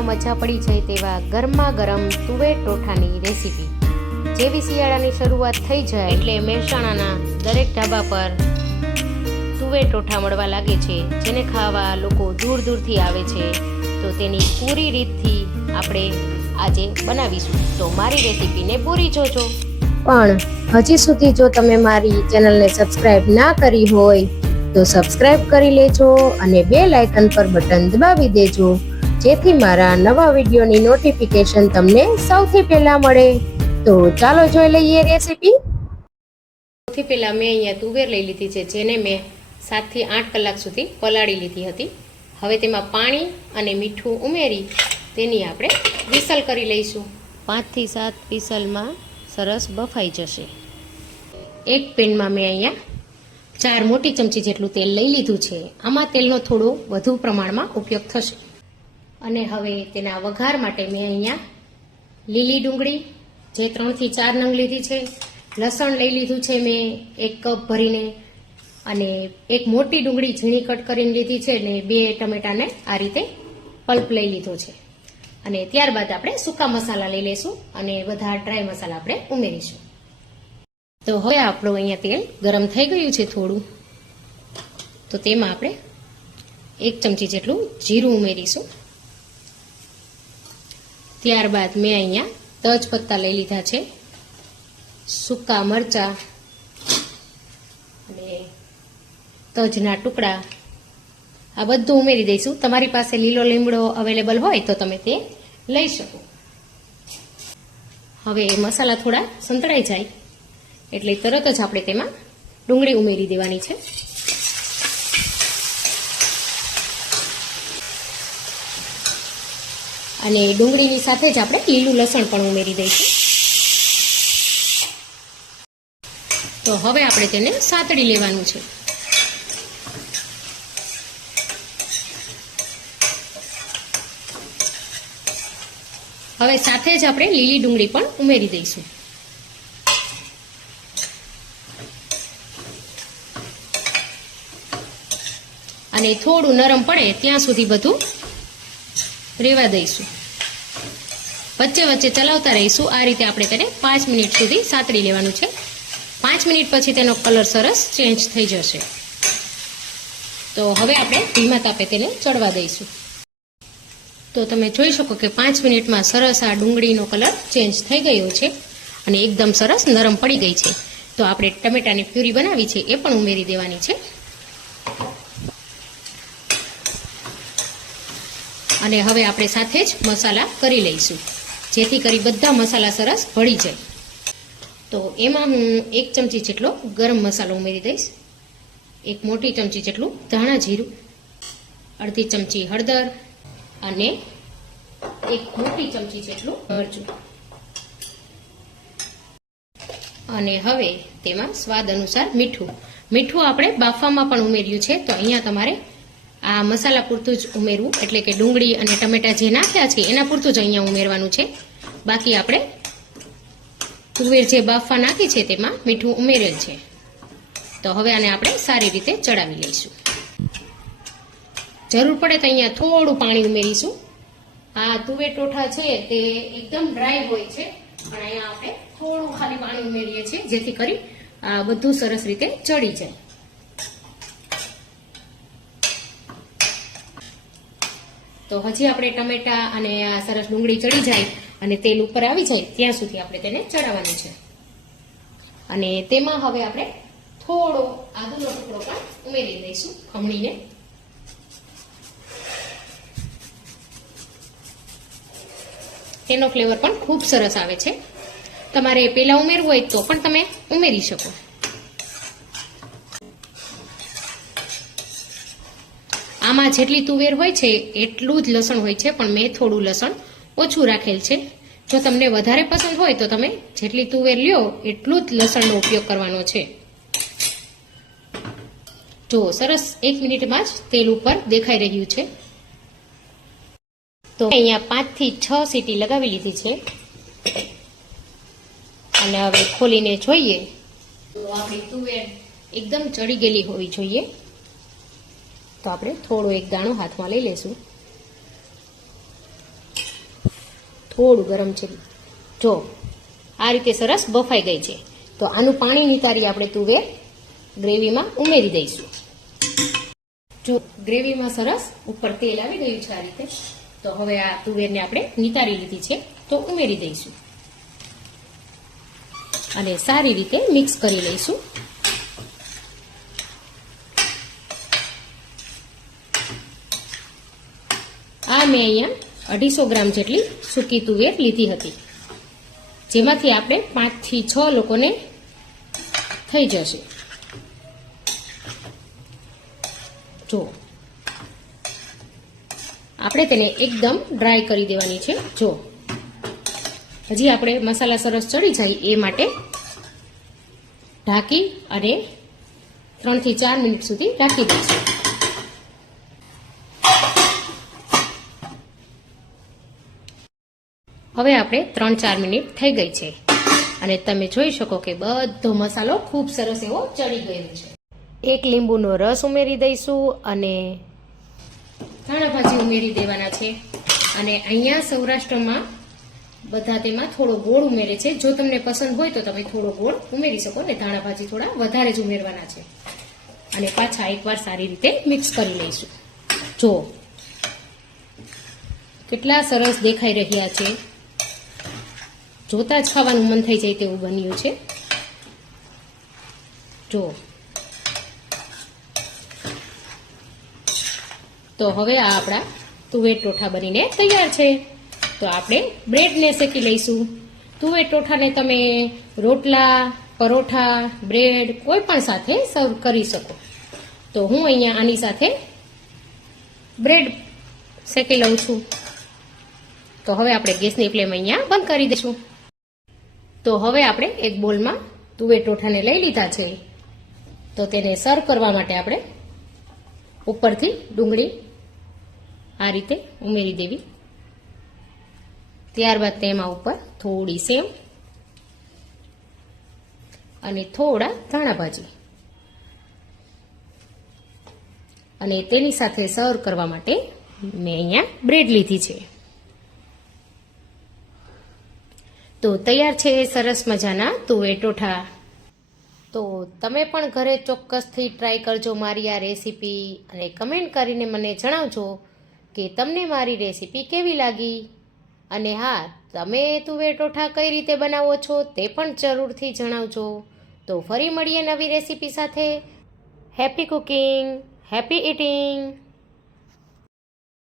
ખાવામાં મજા પડી જાય તેવા ગરમા ગરમ તુવેર ટોઠાની રેસીપી। જેવી શિયાળાની શરૂઆત થઈ જાય એટલે મહેસાણાના દરેક ઢાબા પર તુવેર ટોઠા મળવા લાગે છે, જેને ખાવા લોકો દૂર દૂરથી આવે છે। તો તેની પૂરી રીતથી આપણે આજે બનાવીશું, તો મારી રેસીપીને પૂરી જોજો। પણ હજી સુધી જો તમે મારી ચેનલને સબસ્ક્રાઇબ ના કરી હોય તો સબસ્ક્રાઇબ કરી લેજો અને બેલ આઇકન પર બટન દબાવી દેજો, જેથી મારા નવા વિડીયોની નોટિફિકેશન તમને સૌથી પહેલા મળે। તો ચાલો જોઈ લઈએ રેસીપી। સૌથી પહેલા મેં અહીંયા તુવેર લઈ લીધી છે, જેને મેં 7 થી 8 કલાક સુધી પલાળી લીધી હતી। હવે તેમાં પાણી અને મીઠું ઉમેરી તેની આપણે વિસલ કરી લઈશું। 5 થી 7 વિસલમાં સરસ બફાઈ જશે। એક પેનમાં મેં અહીંયા 4 મોટી ચમચી જેટલું તેલ લઈ લીધું છે। આમાં તેલનો થોડો વધુ પ્રમાણમાં ઉપયોગ થશે। અને હવે તેના વઘાર માટે મેં અહીંયા લીલી ડુંગળી જે 3 થી 4 નંગ લીધી છે, લસણ લઈ લીધું છે મેં 1 કપ ભરીને, અને એક મોટી ડુંગળી ઝીણી કટ કરીને લીધી છે, ને 2 ટમેટાને આ રીતે પલ્પ લઈ લીધો છે। અને ત્યારબાદ આપણે સૂકા મસાલા લઈ લઈશું અને બધા ડ્રાય મસાલા આપણે ઉમેરીશું। તો હવે આપણું અહીંયા તેલ ગરમ થઈ ગયું છે થોડું, તો તેમાં આપણે 1 ચમચી જેટલું જીરું ઉમેરીશું। ત્યારબાદ મેં અહીંયા તજ પત્તા લઈ લીધા છે, સૂકા મરચા અને તજના ટુકડા, આ બધું ઉમેરી દઈશું। તમારી પાસે લીલો લીમડો અવેલેબલ હોય તો તમે તે લઈ શકો। હવે મસાલા થોડા સંતળાઈ જાય એટલે તરત જ આપણે તેમાં ડુંગળી ઉમેરી દેવાની છે। અને ડુંગળીની સાથે જ આપણે લીલું લસણ પણ ઉમેરી દઈશું। તો હવે આપણે તેને સાતળી લેવાનું છે। હવે સાથે જ આપણે લીલી ડુંગળી પણ ઉમેરી દઈશું। અને થોડું નરમ પડે ત્યાં સુધી બધું રેવા દઈશું। વચ્ચે વચ્ચે ચલાવતા રહીશું। આ રીતે આપણે તેને 5 મિનિટ સુધી સાતળી લેવાનું છે। 5 મિનિટ પછી તેનો કલર સરસ ચેન્જ થઈ જશે। તો હવે આપણે ધીમા તાપે તેને ચડવા દઈશું। તો તમે જોઈ શકો કે 5 મિનિટમાં સરસ આ ડુંગળીનો કલર ચેન્જ થઈ ગયો છે અને એકદમ સરસ નરમ પડી ગઈ છે। તો આપણે ટમેટાની પ્યુરી બનાવી છે એ પણ ઉમેરી દેવાની છે। અને હવે આપણે સાથે જ મસાલા કરી લઈશું, જેથી કરી બધા મસાલા સરસ ભળી જાય। તો એમાં હું 1 ચમચી જેટલો ગરમ મસાલો ઉમેરી દઈશ, 1 મોટી ચમચી જેટલું ધાણા જીરું, અડધી ચમચી હળદર અને 1 મોટી ચમચી જેટલું મરચું। અને હવે તેમાં સ્વાદ અનુસાર મીઠું આપણે બાફવામાં પણ ઉમેર્યું છે, તો અહીંયા તમારે આ મસાલા પૂરતું જ ઉમેરવું, એટલે કે ડુંગળી અને ટમેટા જે નાખ્યા છે એના પૂરતું જ અહીંયા ઉમેરવાનું છે। બાકી આપણે તુવેર જે બાફવા નાખી છે તેમાં મીઠું ઉમેરેલ છે। તો હવે આને આપણે સારી રીતે ચડાવી લઈશું। જરૂર પડે તો અહીંયા થોડું પાણી ઉમેરીશું। આ તુવેર ટોઠા છે તે એકદમ ડ્રાય હોય છે, પણ અહીંયા આપણે થોડું ખાલી પાણી ઉમેરીએ છીએ, જેથી કરી આ બધું સરસ રીતે ચડી જાય। તો હજી આપણે ટમેટા અને આ સરસ ડુંગળી ચડી જાય અને તેલ ઉપર આવી જાય ત્યાં સુધી આપણે તેને ચડાવવાનું છે। અને તેમાં હવે આપણે થોડો આદુનો ટુકડો પણ ઉમેરી દઈશું ખમણીને। તેનો ફ્લેવર પણ ખૂબ સરસ આવે છે। તમારે પેલા ઉમેરવું હોય તો પણ તમે ઉમેરી શકો। આમાં જેટલી તુવેર હોય છે એટલું જ લસણ હોય છે, પણ મેં થોડું લસણ ઓછું રાખેલ છે। જો તમને વધારે પસંદ હોય તો તમે જેટલી તુવેર લ્યો એટલું જ લસણનો ઉપયોગ કરવાનો છે। જો સરસ 1 મિનિટમાં જ તેલ ઉપર દેખાઈ રહ્યું છે। તો અહીંયા 5 થી 6 સીટી લગાવી લીધી છે અને હવે ખોલીને જોઈએ તો આપણી તુવેર એકદમ ચડી ગયેલી હોવી જોઈએ। તો આપણે થોડો એક દાણો હાથમાં લઈ લેશું થોડું ગરમ છે. જો આ રીતે સરસ બફાઈ ગઈ છે. તો આનું પાણી નિતારી આપણે તુવેર ગ્રેવીમાં ઉમેરી દઈશું. જો ગ્રેવીમાં સરસ ઉપર તેલ આવી ગયું છે આ રીતે, તો હવે આ તુવેરને આપણે નિતારી લીધી છે તો ઉમેરી દઈશું અને સારી રીતે મિક્સ કરી લઈશું. આ મેં અહીંયા 250 ગ્રામ જેટલી સૂકી તુવેર લીધી હતી, જેમાંથી આપણે 5 થી 6 લોકોને થઈ જશે. જો આપણે તેને એકદમ ડ્રાય કરી દેવાની છે. જો હજી આપણે મસાલા સરસ ચડી જાય એ માટે ઢાંકી અને 3 થી 4 મિનિટ સુધી રાખી દઈશું. હવે આપણે 3-4 મિનિટ થઈ ગઈ છે અને તમે જોઈ શકો કે બધો મસાલો ખૂબ સરસ એવો ચડી ગયો છે. એક લીંબુનો રસ ઉમેરી દઈશું અને ધાણા ભાજી ઉમેરી દેવાના છે. અને અહીંયા સૌરાષ્ટ્રમાં બધા તેમાં થોડો ગોળ ઉમેરે છે. જો તમને પસંદ હોય તો તમે થોડો ગોળ ઉમેરી શકો ને ધાણા ભાજી થોડા વધારે જ ઉમેરવાના છે. અને પાછા એકવાર સારી રીતે મિક્સ કરી લઈશું. જો કેટલા સરસ દેખાઈ રહ્યા છે, જોતા જ ખાવાનું મન થઈ જાય તેવું બન્યું છે. જો તો હવે આ આપણા તુવેર ટોઠા બનીને તૈયાર છે. તો આપણે બ્રેડને શેકી લઈશું. તુવેર ટોઠાને તમે રોટલા, પરોઠા, બ્રેડ કોઈ પણ સાથે સર્વ કરી શકો. તો હું અહીંયા આની સાથે બ્રેડ શેકી લઉં છું. તો હવે આપણે ગેસની ફ્લેમ અહીંયા બંધ કરી દઈશું. તો હવે આપણે એક બોલમાં તુવેર ટોઠાને લઈ લીધા છે. તો તેને સર્વ કરવા માટે આપણે ઉપરથી ડુંગળી આ રીતે ઉમેરી દેવી. ત્યારબાદ તેમાં ઉપર થોડી સેવ અને થોડા ધાણા ભાજી અને તેની સાથે સર્વ કરવા માટે મેં અહીંયા બ્રેડ લીધી છે. તો તૈયાર છે સરસ મજાના તુવેર ટોઠા. તો તમે પણ ઘરે ચોક્કસથી ટ્રાય કરજો મારી આ રેસીપી અને કમેન્ટ કરીને મને જણાવજો કે તમને મારી રેસીપી કેવી લાગી. અને હા, તમે તુવેર ટોઠા કઈ રીતે બનાવો છો તે પણ જરૂરથી જણાવજો. તો ફરી મળીએ નવી રેસીપી સાથે. Happy cooking, happy eating.